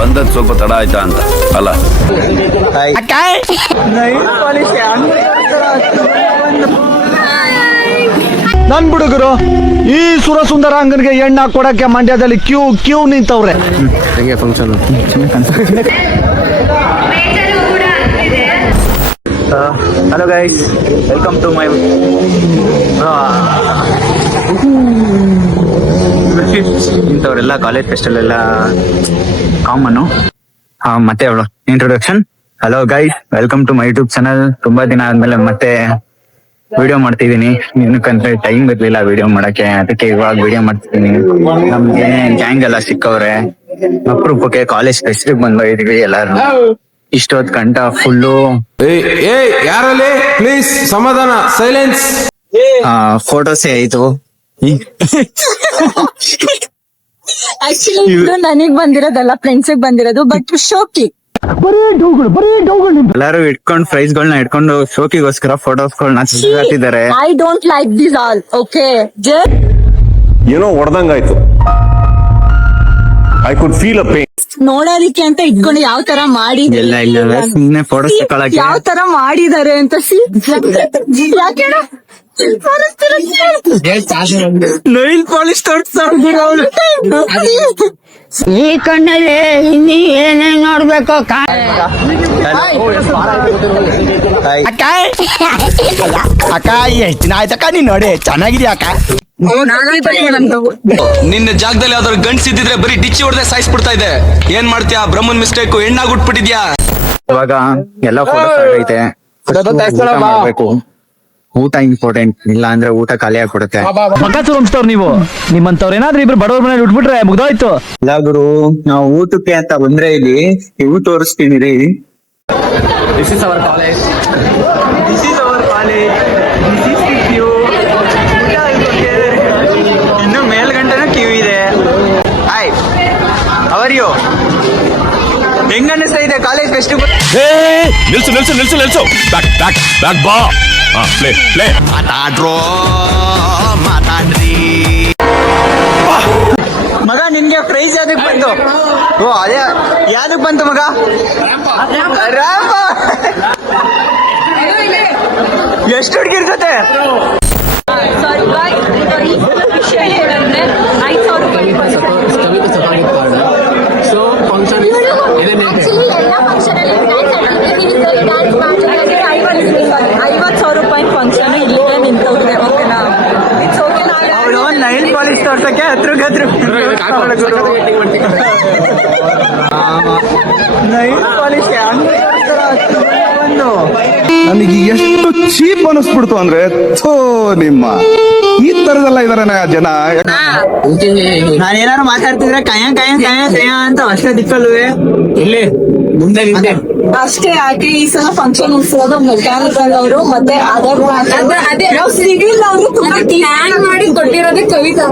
ಬಂದದ್ ಸ್ವಲ್ಪ ತಡ ಆಯ್ತಾ ಅಂತ ಅಲ್ಲ. ನನ್ ಹುಡುಗರು ಈ ಸುರಸುಂದರ ಅಂಗನಿಗೆ ಎಣ್ಣೆ ಕೊಡಕ್ಕೆ ಮಂಡ್ಯದಲ್ಲಿ ಕ್ಯೂ ನಿಂತವ್ರೆ. Function hello guys, welcome to my ಇಂಥವ್ರೆಲ್ಲ ಕಾಲೇಜ್ ಫೆಸ್ಟಲ್ಲೆಲ್ಲ ಕಾಮನ್ನು. ಮತ್ತೆ ಅವಳು introduction. Hello guys, welcome to my YouTube channel. ತುಂಬಾ ದಿನ ಆದ್ಮೇಲೆ ಮತ್ತೆ ವಿಡಿಯೋ ಮಾಡ್ತಿದೀನಿ. ಏನಕ್ಕಂದ್ರೆ ಟೈಮ್ ಇರ್ಲಿಲ್ಲ ವಿಡಿಯೋ ಮಾಡಕ್ಕೆ, ಅದಕ್ಕೆ ಇವಾಗ ವಿಡಿಯೋ ಮಾಡ್ತಿದೀನಿ. ನಮ್ಗೆ ಗ್ಯಾಂಗ್ ಎಲ್ಲ ಸಿಕ್ಕವ್ರೆ, ಅಪರೂಪಕ್ಕೆ ಕಾಲೇಜ್ ಫೆಸ್ಟ್ ಬಂದಿದೀವಿ ಎಲ್ಲಾರು. ಇಷ್ಟೊತ್ ಗಂಟ ಫುಲ್ಲು ಯಾರಲ್ಲಿ ಪ್ಲೀಸ್ ಸಮಾಧಾನ, ಸೈಲೆನ್ಸ್. ಫೋಟೋಸೇ ಆಯ್ತು. ಆಕ್ಚುಲಿ ನನಗ್ ಬಂದಿರೋದಲ್ಲ, ಫ್ರೆಂಡ್ಸ್ ಬಂದಿರೋದು. ಬಟ್ ಶೋಕಿ ಎಲ್ಲಾರು ಇಟ್ಕೊಂಡ್ ಪ್ರೈಸ್ ಗಳನ್ನ ಇಟ್ಕೊಂಡು ಶೋಕಿಗೋಸ್ಕರ ಫೋಟೋಸ್ಗಳನ್ನ ಹಾಕಿದ್ದಾರೆ. I don't like this all. Okay, ಏನೋ ಹೊಡೆದಂಗಾಯ್ತು. I could feel a pain. ನೋಡೋದಿಕ್ಕೆ ಅಂತ ಇಟ್ಕೊಂಡು ಯಾವ ತರ ಮಾಡಿ ಎಲ್ಲ ಇಲ್ಲ ಸುಮ್ನೆ ಫೋಟೋಸ್ ತಗೊಳಕ್ಕೆ ಯಾವ ತರ ಮಾಡಿದ್ದಾರೆ ಅಂತ ನೈಲ್ ಪಾಲಿಶ್ ಈ ಕಣ್ಣಲ್ಲಿ ಇನ್ನಿ ಏನೇನ್ ನೋಡ್ಬೇಕು. ಅಕ್ಕ ಎಷ್ಟ್ ದಿನ ಆಯ್ತಕ್ಕ ನೀನ್ ನೋಡಿ, ಚೆನ್ನಾಗಿದ್ಯಾ ಅಕ್ಕ? ನಿನ್ನ ಜಾಗದಲ್ಲಿ ಯಾವ್ದಾದ್ರು ಗಂಡ್ಸ್ ಇದ್ದಿದ್ರೆ ಬರೀ ಡಿಚ್ಚಿ ಹೊಡೆದೇ ಸಾಯಿಸ್ಬಿಡ್ತಾ ಇದೆ. ಏನ್ ಮಾಡ್ತೀಯಾ? ಬ್ರಹ್ಮನ್ ಮಿಸ್ಟೇಕ್, ಹೆಣ್ಣಾಗ್ಬಿಟ್ಬಿಟ್ಟಿದ್ಯಾ. ಇವಾಗ ಎಲ್ಲ ಫೋಟೋಸ್ ಆಗೈತೆ. ಮಾಡ್ಬೇಕು. ಊಟ ಇಂಪಾರ್ಟೆಂಟ್, ಇಲ್ಲ ಅಂದ್ರೆ ಊಟ ಖಾಲಿ ಆಗ್ಬಿಡುತ್ತೆ. ಮಕಾಸು ರಂಸ್ತವ್ರು ನೀವು, ನಿಮ್ಮಂತವ್ರ ಏನಾದ್ರೂ ಇಬ್ರು ಬಡವ್ರ ಮನೇಲಿ ಉಟ್ಬಿಟ್ರೆ ಮುಗ್ದೋಯ್ತು. ಇಲ್ಲ ಗುರು, ನಾವು ಊಟಕ್ಕೆ ಅಂತ ಬಂದ್ರೆ ಇಲ್ಲಿ ಇವು ತೋರಿಸ್ತೀನಿ ರೀ. This is our college, this is our college, this is the queue. ಇನ್ನು ಮೇಲ್ಗಂಟನೂ ಕ್ಯೂ ಇದೆ. Hi, are you? ಹೆಂಗ ಅನಿಸ್ತಾ ಇದೆ ಕಾಲೇಜ್ ಫೆಸ್ಟ್? ನಿಲ್ಸು ನಿಲ್ಸು ನಿಲ್ಸು ನಿಲ್ಸು. ಬ್ಯಾಕ್ ಬ್ಯಾಕ್ ಬ್ಯಾಕ್ ಬಾ. Play play. ಮಾತಾಡ್ರಿ ಮಗ, ನಿನ್ಗೆ ಪ್ರೈಸ್ ಯಾವ್ದಕ್ ಬಂತು? ಓ ಅದೇ ಯಾವ್ದಕ್ ಬಂತು ಮಗ? ರಾಮ. ಎಷ್ಟು ಹುಡುಗಿರ್ ಜೊತೆ? ವಿಷಯ ಏನಂದ್ರೆ 5,000 ರೂಪಾಯಿ ಫಂಕ್ಷನ್ ಇಲ್ಲೇ ನಿಂತವ್ರೆ. ಓಕೆನಾ? It's okay. ಅವಳು ನೈಲ್ ಪಾಲಿಶ್ ತೋರ್ಸಕ್ಕೆ ಹತ್ರ ನೈಲ್ ಪಾಲಿಶ್ ನನಗೆ ಎಷ್ಟು ಚೀಪ್ ಅನಿಸ್ಬಿಡ್ತು ಅಂದ್ರೆ, ಥೋ ನಿಮ್ಮ ಈ ತರದೆಲ್ಲ ಇದಾರೆ ಜನ. ನಾನೇನಾರು ಮಾತಾಡ್ತಿದ್ರೆ ಕಯ ಕಯ ಕಯ ಕಯ ಅಂತ ಅಷ್ಟೇ ದಿಕ್ಕಲ್ವೇ. ಇಲ್ಲಿ ಮುಂದೆ ನಿಂತೆ ಅಷ್ಟೇ. ಯಾಕೆ ಈ ಸಲ ಫಂಕ್ಷನ್ ಉಳಿಸೋದು ಮೆಕ್ಯಾನಿಕಲ್ ಅವರು ಮತ್ತೆ ನಾವು ಸಿವಿಲ್ ಅವರು ತುಂಬಾ ಪ್ಲಾನ್ ಮಾಡಿ ಕೊಟ್ಟಿರೋದೇ ಕವಿತಾ.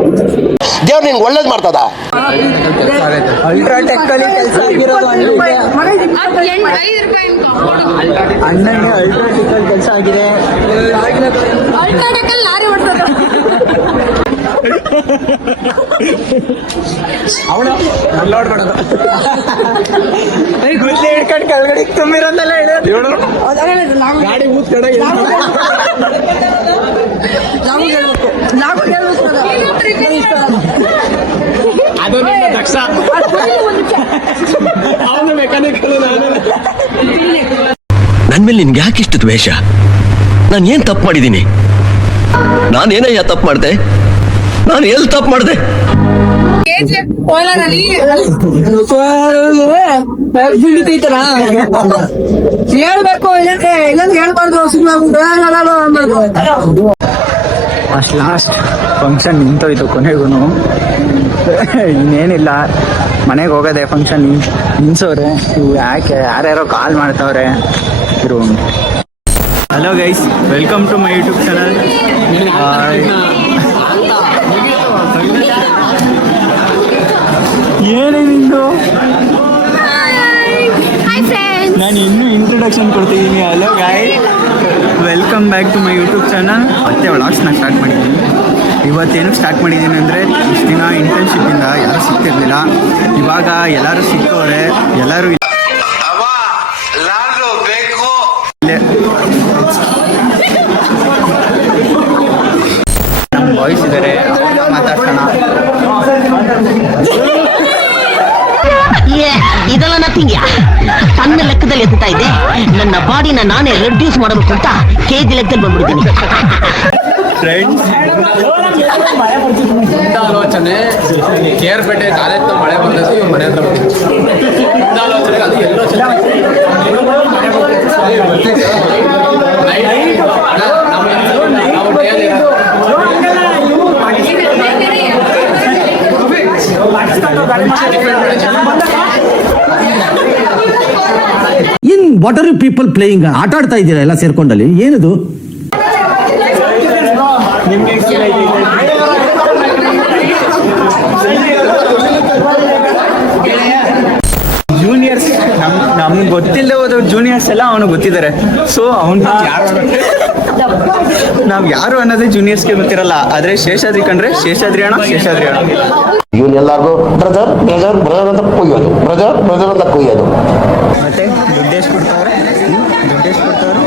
ದೇವ್ರು ನಿನ್ಗೆ ಒಳ್ಳೇದ್ ಮಾಡ್ತದ. ಅಲ್ಟ್ರಾಟೆಕ್ ಅಲ್ಲಿ ಕೆಲಸ ಆಗಿರೋದು ಅಣ್ಣನಿಗೆ ಅಲ್ಟ್ರಾಟೆಕ್ ಅಲ್ಲಿ ಕೆಲಸ ಆಗಿದೆ. ಅಲ್ಟ್ರಾಟೆಕ್ ಅಲ್ಲಿ ಲಾರಿ ಓಡ್ತದ. ಅವನು ಅಲ್ಲೋಡ್ಬಾರ್ದು. ಗುದ್ದೆ ಹಿಡ್ಕೊಂಡು ಕೆಳಗಡೆ ತುಂಬಿರೋದೆಲ್ಲ ಹೇಳೋದು. ಗಾಡಿ ಊತ್ ಕಡೆ ಅದು ನಿನ್ನ ದಕ್ಷ. ಅವನು ಮೆಕ್ಯಾನಿಕಲ್. ನನ್ ಮೇಲೆ ನಿನ್ಗೆ ಯಾಕೆ ಇಷ್ಟು ದ್ವೇಷ? ನಾನು ಏನ್ ತಪ್ಪು ಮಾಡಿದ್ದೀನಿ? ನಾನೇನಯ್ಯ ತಪ್ಪು ಮಾಡ್ದೆ? ನಾನು ಎಲ್ಲಿ ತಪ್ಪು ಮಾಡ್ದೆ? ಹೇಳ್ಬೇಕು ಇನ್ನೊಂದು ಹೇಳ್ಬಾರ್ದು. ಅಷ್ಟು ಲಾಸ್ಟ್ ಫಂಕ್ಷನ್ ನಿಂತೋಯ್ತು ಕೊನೆಗೂ. ಇನ್ನೇನಿಲ್ಲ, ಮನೆಗೆ ಹೋಗೋದೆ. ಫಂಕ್ಷನ್ ನಿನ್ಸೋರೆ ಇವು ಯಾಕೆ, ಯಾರ್ಯಾರೋ ಕಾಲ್ ಮಾಡ್ತಾವ್ರೆ ಇರು. Hello guys, welcome to my YouTube channel. ಏನೇ ನಿಂದು? ನಾನು ಇನ್ನೂ ಇಂಟ್ರೊಡಕ್ಷನ್ ಕೊಡ್ತಿದ್ದೀನಿ. Hello guys, welcome back to my YouTube channel. ಮತ್ತೆ ವ್ಲಾಗ್ಸ್ನ ಸ್ಟಾರ್ಟ್ ಮಾಡಿದ್ದೀನಿ. ಇವತ್ತೇನು ಸ್ಟಾರ್ಟ್ ಮಾಡಿದ್ದೀನಿ ಅಂದರೆ ಇಷ್ಟು ದಿನ ಇಂಟರ್ನ್ಶಿಪ್ಪಿಂದ ಯಾರೂ ಸಿಗ್ತಿರ್ಲಿಲ್ಲ. ಇವಾಗ ಎಲ್ಲರೂ ಸಿಕ್ಕವ್ರೆ. ಎಲ್ಲರೂ ನಮ್ಮ ಬಾಯ್ಸ್ ಇದ್ದಾರೆ, ಮಾತಾಡ್ಸೋಣ. ಇದೆಲ್ಲ ನಥಿಂಗ್. ಸಣ್ಣ ಲೆಕ್ಕದಲ್ಲಿ ಎತ್ತಾ ಇದ್ದೆ, ನನ್ನ ಬಾಡಿನ ನಾನೇ ರೆಡ್ಯೂಸ್ ಮಾಡಬೇಕು ಅಂತ ಕೆಜಿ ಲೆಕ್ಕದಲ್ಲಿ ಬಂದ್ಬಿಡ್ತೀನಿ. ಆಲೋಚನೆ ಕೇರ್ಪೇಟೆ ಕಾಲೇಜ್ ಮಳೆ ಬಂದದ್ದು ಮನೆ ಹತ್ರ ಆಲೋಚನೆ ಅದು ಎಲ್ಲೋ in what are you people playing? ಆಟ ಆಡ್ತಾ ಇದ್ದೀರಾ ಎಲ್ಲ ಸೇರ್ಕೊಂಡಲ್ಲಿ, ಏನದು? ಜೂನಿಯರ್ಸ್ ನಮ್ಗೆ ಗೊತ್ತಿಲ್ಲದೆ ಹೋದವ್ರು ಜೂನಿಯರ್ಸ್ ಎಲ್ಲ ಅವನು ಗೊತ್ತಿದ್ದಾರೆ. ಸೊ ಅವ್ನು ನಾವು ಯಾರು ಅನ್ನೋದೇ ಜೂನಿಯರ್ಸ್ಗೆ ಗೊತ್ತಿರಲ್ಲ. ಆದರೆ ಶೇಷಾದ್ರಿ ಕಂಡ್ರೆ ಶೇಷಾದ್ರಿ ಅಣ್ಣ, ಶೇಷಾದ್ರಿ ಅಣ್ಣ. ಇವನ್ ಎಲ್ಲಾರ್ಗು ಬ್ರದರ್ ಬ್ರದರ್ ಬ್ರದರ್ ಅಂತ ಕೊಯ್ಯೋದು, ಬ್ರದರ್ ಬ್ರದರ್ ಅಂತ ಕೊಯ್ಯೋದು. ಮತ್ತೆ ದುಡ್ಡೇಶ್ ಕೊಡ್ತಾವ್ರೆ, ದುಡ್ಡೇಶ್ ಕೊಡ್ತಾವ್ರೆ.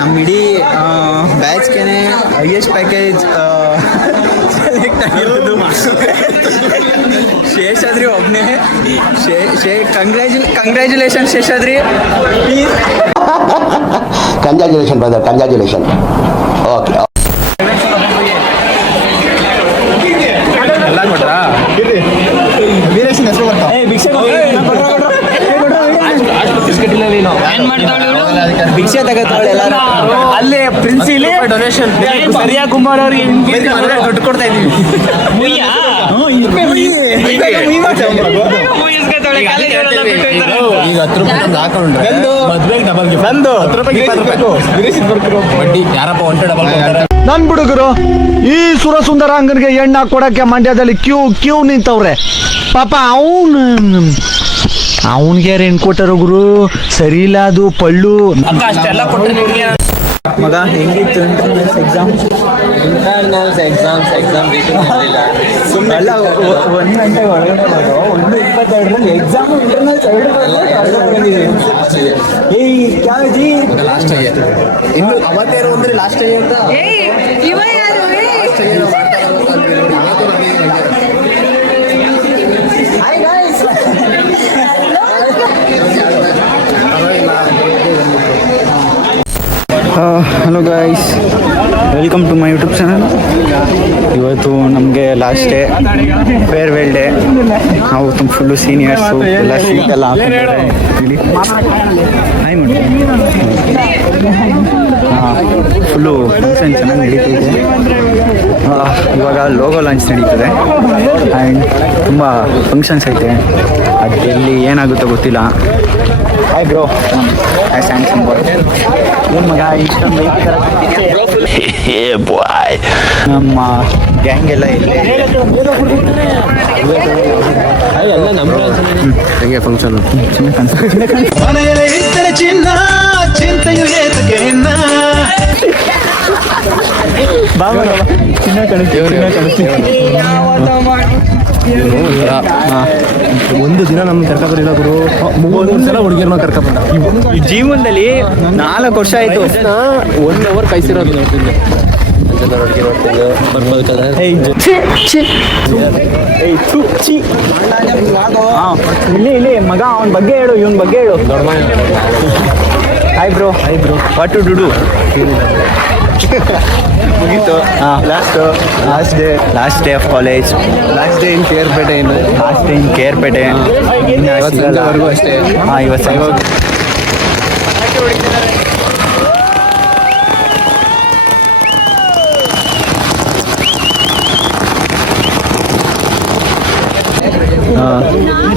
ನಮ್ಮ ಇಡೀ ಬ್ಯಾಚ್ಗೆ ಹೈಯೆಸ್ಟ್ ಪ್ಯಾಕೇಜ್ ಸೆಲೆಕ್ಟ್ ಆಗಿರೋದು ಶೇಷಾದ್ರಿ ಒಬ್ಬನೇ. Congratulation Seshadri. Congratulation brother, congratulation. Okay. ಎಲ್ಲ ಕೊಟ್ರಾ? ವೀರೇಶನ್ ಹೆಸರು ಬರ್ತಾವ. ಭಿಕ್ಷೆ ತಗೋತಾಳೆ ಎಲ್ಲರೂ. ಅಲ್ಲಿ ಪ್ರಿನ್ಸಿಲಿ ಡೊನೇಷನ್ ಸರಿಯಾ ಕುಮಾರ್ ಅವ್ರಿಗೆ ದುಡ್ಡು ಕೊಡ್ತಾ ಇದೀವಿ. ಈಗ 10 ರೂಪಾಯಿ ಹಾಕೊಂಡ್ರೆ ಮದ್ವೆಗೆ ಡಬಲ್ ಗಿಫ್ಟ್. ನಂದು 10 ರೂಪಾಯಿ 20 ರೂಪಾಯಿ ಬಡ್ಡಿ ಯಾರಪ್ಪ ಒಂಟೆ ಡಬಲ್ ಕೊಡ್ತಾರೆ. ನನ್ ಹುಡುಗರು ಈ ಸುರಸುಂದರಾಂಗನ್ಗೆ ಎಣ್ಣೆ ಕೊಡಕ್ಕೆ ಮಂಡ್ಯದಲ್ಲಿ ಕ್ಯೂ ನಿಂತವ್ರೆ. ಪಾಪ ಅವನ್ಗೆ ಏನ್ ಕೊಟ್ಟರು ಗುರು? ಸರಿ ಇಲ್ಲ ಅದು ಪಳ್ಳು. ಮಗ ಹೆಂಗಿತ್ತು ಇಂಟರ್ನಲ್ಸ್ ಎಕ್ಸಾಮ್? ಅಲ್ಲ, 1 ಗಂಟೆ ಒಳಗಡೆ 1:22 ಎಕ್ಸಾಮ್ ಇಂಟರ್ನಲ್ಸ್ 2 ಲಾಸ್ಟ್ ಇನ್ನು ಅವತ್ತೇರು ಅಂದ್ರೆ ಲಾಸ್ಟ್ ಅಂತ hello guys, welcome to my YouTube channel. ಇವತ್ತು ನಮಗೆ ಲಾಸ್ಟ್ ಡೇ, ಫೇರ್ವೆಲ್ ಡೇ. ನಾವು ಫುಲ್ಲು ಸೀನಿಯರ್ಸು ಎಲ್ಲ ಶೀಟ್ ಎಲ್ಲ ಹಾಕೊಂಡಿದ್ದಾರೆ. ಫುಲ್ಲು ಫಂಕ್ಷನ್ ಚೆನ್ನಾಗಿ ನಡೀತಿದೆ. ಇವಾಗ ಲೋಗೋ ಲಾಂಚ್ ನಡೀತದೆ ಆ್ಯಂಡ್ ತುಂಬ ಫಂಕ್ಷನ್ಸ್ ಐತೆ. ಅದು ಎಲ್ಲಿ ಏನಾಗುತ್ತೋ ಗೊತ್ತಿಲ್ಲ. Hi bro, Samsung boy. ಏನು ಮಗ ಇಷ್ಟೊಂದು ನಮ್ಮ ಗ್ಯಾಂಗ್ ಎಲ್ಲ ಇಲ್ಲೇ ಎಲ್ಲ ನಮ್ಮ ಹೆಂಗೆ ಫಂಕ್ಷನ್ ಒಂದು ದಿನ ನಮ್ಗೆ ಕರ್ಕೊಂಡ್ಬರಿಲ್ಲ ಗುರು. 30 ಸಲ ಹುಡುಗಿರ್ನ ಕರ್ಕೊಂಡ್ಬಂದ. ಈ ಜೀವನದಲ್ಲಿ 4 ವರ್ಷ ಆಯ್ತು 1 ಅವರ್ ಕಾಯ್ಸಿರೋದು. ಇಲ್ಲಿ ಮಗ ಅವನ ಬಗ್ಗೆ ಹೇಳು, ಇವನ್ ಬಗ್ಗೆ ಹೇಳು. Hi bro, what to do? ಮುಗೀತು. Last day of college, last day in KR Pete. Last day in KR Pete. ಇವತ್ತವರೆಗೂ ಅಷ್ಟೇ. ಹಾಂ, ಇವತ್ತು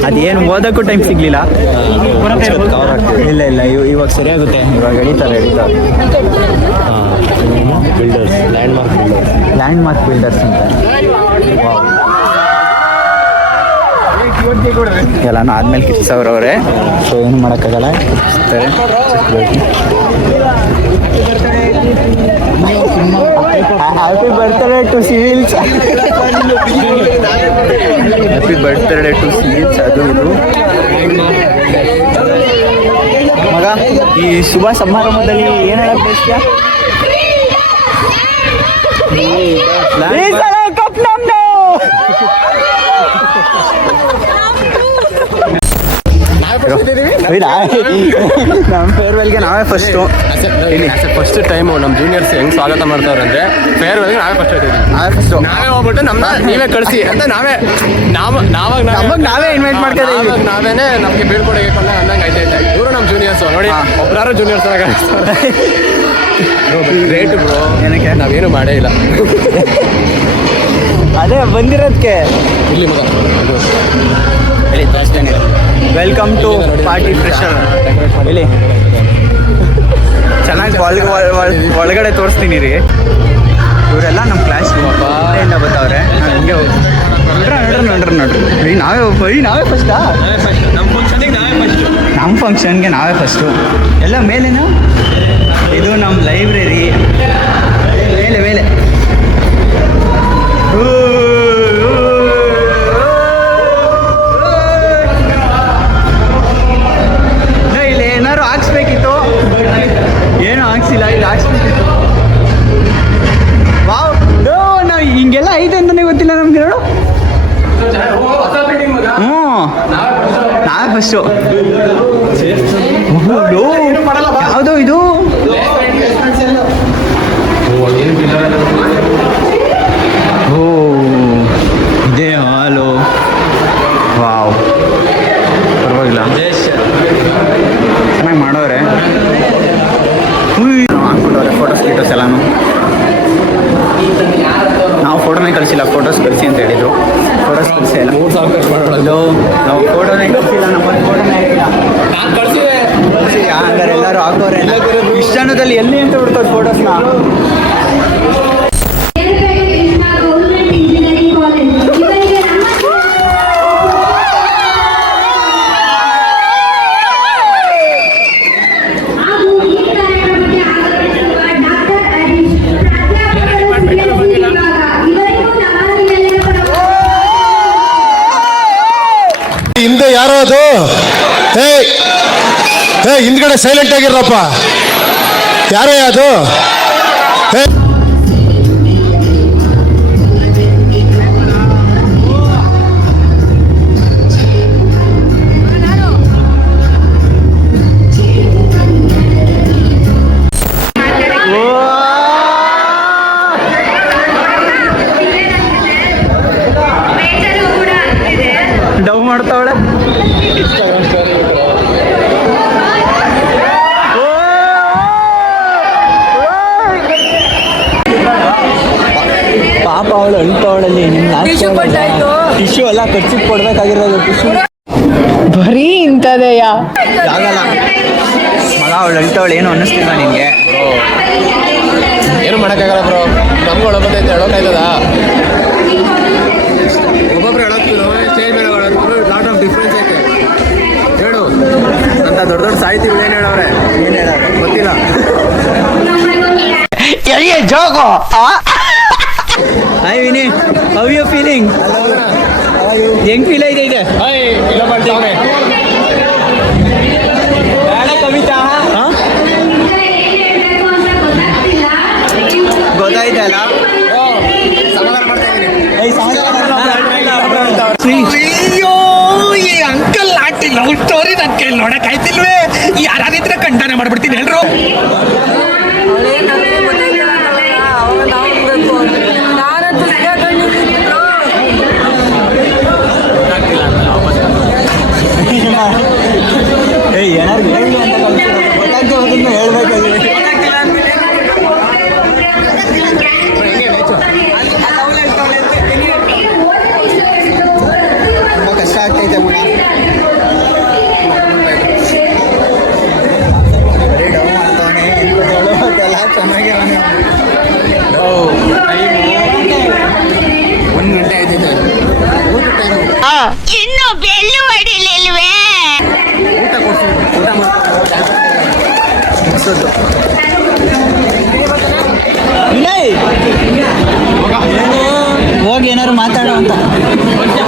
ಅದೇನು ಓದೋಕ್ಕೂ ಟೈಮ್ ಸಿಗ್ಲಿಲ್ಲ. ಇಲ್ಲ ಇವಾಗ ಸರಿಯಾಗುತ್ತೆ. ಇವಾಗ ಎಳಿತಾರೆ. ಬಿಲ್ಡರ್ಸ್, ಲ್ಯಾಂಡ್ ಮಾರ್ಕ್ ಬಿಲ್ಡರ್ಸ್ ಅಂತ ಎಲ್ಲಾನು ಆದ್ಮೇಲೆ ಕಿರ್ಸವ್ರವ್ರೆ. ಸೊ ಏನು ಮಾಡೋಕ್ಕಾಗಲ್ಲ, ಕಿರ್ಸ್ತಾರೆ. Happy birthday to seals. Happy birthday to seals. ಅದು ಇದು ಮಗ, ಈ ಶುಭ ಸಮಾರಂಭದಲ್ಲಿ ಏನ್ ಹೇಳಕ್ ಬಯಸ್ತೀಯ? ಕಪ್ ನಮ್ದು. ನಮ್ಮ ಫೇರ್ವೆಲ್ಗೆ ನಾವೇ ಫಸ್ಟು. ಫಸ್ಟ್ ಟೈಮು ನಮ್ಮ ಜೂನಿಯರ್ಸ್ ಹೆಂಗ್ ಸ್ವಾಗತ ಮಾಡ್ತಾವ್ರೆ ಅಂದ್ರೆ ಫೇರ್ವೆಲ್ಗೆ ನಾವೇ ಫಸ್ಟ್ ನಾವೇ ಹೋಗ್ಬಿಟ್ಟು ನಮ್ಮನ್ನ ನೀವೇ ಕಳಿಸಿ ಅಂತ ನಾವೇ ಇನ್ವೈಟ್ ಮಾಡ್ತಿದ್ದೀವಿ. ನಾವೇನೆ ನಮ್ಗೆ ಬೀಳ್ಕೊಡಗೆ ಅನ್ನಂಗೆ ಐತೆ. ಇವರು ನಮ್ಮ ಜೂನಿಯರ್ಸ್ ನೋಡಿ, ಒಬ್ಬರಾರು ಜೂನಿಯರ್ಸ್ ಗ್ರೇಟ್ ಬ್ರೋ. ಏನಕ್ಕೆ ನಾವೇನು ಮಾಡೇ ಇಲ್ಲ. ಅದೇ ಬಂದಿರೋದಕ್ಕೆ ಇಲ್ಲಿ ಮಗ ವೆಲ್ಕಮ್ ಟು ಪಾರ್ಟಿ ಫ್ರೆಶರ್. ಇಲ್ಲಿ ಚೆನ್ನಾಗಿ ಒಳಗಡೆ ತೋರಿಸ್ತೀನಿ ರೀ. ಇವರೆಲ್ಲ ನಮ್ಮ ಕ್ಲಾಸ್ ಇಂದ ಬರ್ತಾವ್ರೆ. ಹಿಂಗೆ ನೋಡ್ರಿ ನಾವೇ ಫಸ್ಟಾ? ನಮ್ಮ ಫಂಕ್ಷನ್ಗೆ ನಾವೇ ಫಸ್ಟು. ಎಲ್ಲ ಮೇಲೇನು? ಇದು ನಮ್ಮ ಲೈಬ್ರರಿ ಮೇಲೆ. ಇಲ್ಲಿ ಏನಾದ್ರು ಹಾಕ್ಸ್ಬೇಕಿತ್ತು, ಏನು ಹಾಕ್ಸಿಲ್ಲ. ಇಲ್ಲಿ ಹಾಕ್ಸ್ಬೇಕಿತ್ತು. ವಾವ್, ನಾವು ಹಿಂಗೆಲ್ಲ ಐತೆ ಅಂತಾನೆ ಗೊತ್ತಿಲ್ಲ ನಮ್ಗೆ. ನೋಡು, ನಾವೇ ಫಸ್ಟು. ಯಾವುದು ಇದು? ಇದೇ ಹಾಲು. ವಾವ್, ಪರವಾಗಿಲ್ಲ, ಚೆನ್ನಾಗಿ ಮಾಡೋರೆ. ಹಾಕ್ಬಿಟ್ಟವ್ರೆ ಫೋಟೋಸ್ ಗೀಟೋಸ್ ಎಲ್ಲಾನು. ನಾವು ಫೋಟೋನೇ ಕಳಿಸಿಲ್ಲ, ಫೋಟೋಸ್ ಕಳಿಸಿ ಅಂತ ಹೇಳಿದ್ರು. ಫೋಟೋಸ್ ಕಳಿಸಿಲ್ಲ. 3,000 ಖರ್ಚು ಮಾಡೋದು. ನಾವು ಫೋಟೋನೇ ಕಳಿಸಿಲ್ಲ, ನಮ್ಮಲ್ಲಿ ಫೋಟೋನೇ ಹಾಕಿಲ್ಲ. ನಾನು ಕಳಿಸಿದೆ. ಹಂಗಾರೆ ಎಲ್ಲರೂ ಹಾಕೋರೆ. ಇಷ್ಟನದಲ್ಲಿ ಎಲ್ಲಿ ಅಂತ ಬಿಡ್ತಾರೆ ಫೋಟೋಸ್ನ. ಹಿಂದೆ ಯಾರೋ ಅದು ಹಿಂದ್ಗಡೆ ಸೈಲೆಂಟ್ ಆಗಿರಪ್ಪ. ಯಾರೇ ಅದು? ಡವ್ ಮಾಡ್ತಾವಳೆ. ಪಾಪ ಅವಳು ಅಳ್ತಾವಳಲ್ಲಿ. ಟಿಶ್ಯೂ ಎಲ್ಲ ಖರ್ಚಿಗೆ ಕೊಡ್ಬೇಕಾಗಿರೋದು. ಟಿಶ್ಯೂ ಬರೀ ಇಂಥದೆಯಾ? ಆಗಲ್ಲ ಮಗ, ಅವಳು ಅಳ್ತಾವಳು. ಏನು ಅನ್ನಿಸ್ತಿಲ್ಲ ನಿನ್ಗೆ? ಏನು ಮಾಡೋಕ್ಕಾಗಲ್ಲ ಬ್ರೋ. ನಮ್ಗೆ ಒಳಬತ್ತೈತೆ, ಹೇಳೋಕ್ಕಾಯ್ತದ? ಒಬ್ಬೊಬ್ರು ಹೇಳೋಕ್ತಿರೋ ಸ್ಟೇಜ್ ಮೇಲೆ ಲಾಟ್ ಆಫ್ ಡಿಫ್ರೆನ್ಸ್ ಐತೆ. ಹೇಳು ಅಂತ ದೊಡ್ಡ ಸಾಹಿತಿಗಳು ಏನು ಹೇಳವ್ರೆ? ಏನು ಹೇಳವ್ರೆ ಗೊತ್ತಿಲ್ಲ. ಜೋಗೋ. Hi Vini, how you feeling? ಹೆಂಗ್ ಫೀಲ್ ಐತೆ? ಬೇಡ ಕವಿತಾ, ಗೊತ್ತಾಯ್ತಲ್ಲ? ಅಯ್ಯೋ, ಈ ಅಂಕಲ್ ಆಂಟಿ ಲವ್ ಸ್ಟೋರಿ ನನ್ನ ಕೈಲಿ ನೋಡಕ್ ಆಯ್ತಿಲ್ವೇ? ಯಾರಾದಿದ್ರೆ ಕಂಡನೆ ಮಾಡ್ಬಿಡ್ತೀನಿ ಎಲ್ರು. ಏನಾದ್ರು ಹೇಳಿ ಅಂತ ಗೊತ್ತಾಗ್ತದೆ, ಹೇಳ್ಬೇಕಾಗಿದೆ. ತುಂಬ ಕಷ್ಟ ಆಗ್ತೈತೆ ಮಗ. ಡೌನ್ ಮಾಡ್ತಾವನೆ, ಎಲ್ಲ ಚೆನ್ನಾಗಿ. 1 ಗಂಟೆ ಆಯ್ತೈತೆ. ಊಟ ಟೈಮು. ಇನ್ನು ಬೆಲ್ಲು ಹೊಡಿಲಿಲ್ವೇ? ಊಟ ಕೊಡ್ಸಿ, ಊಟ ವಿನಯ್ ಮಾತಾಡೋ ಅಂತ. ಸಮಾಚಾರ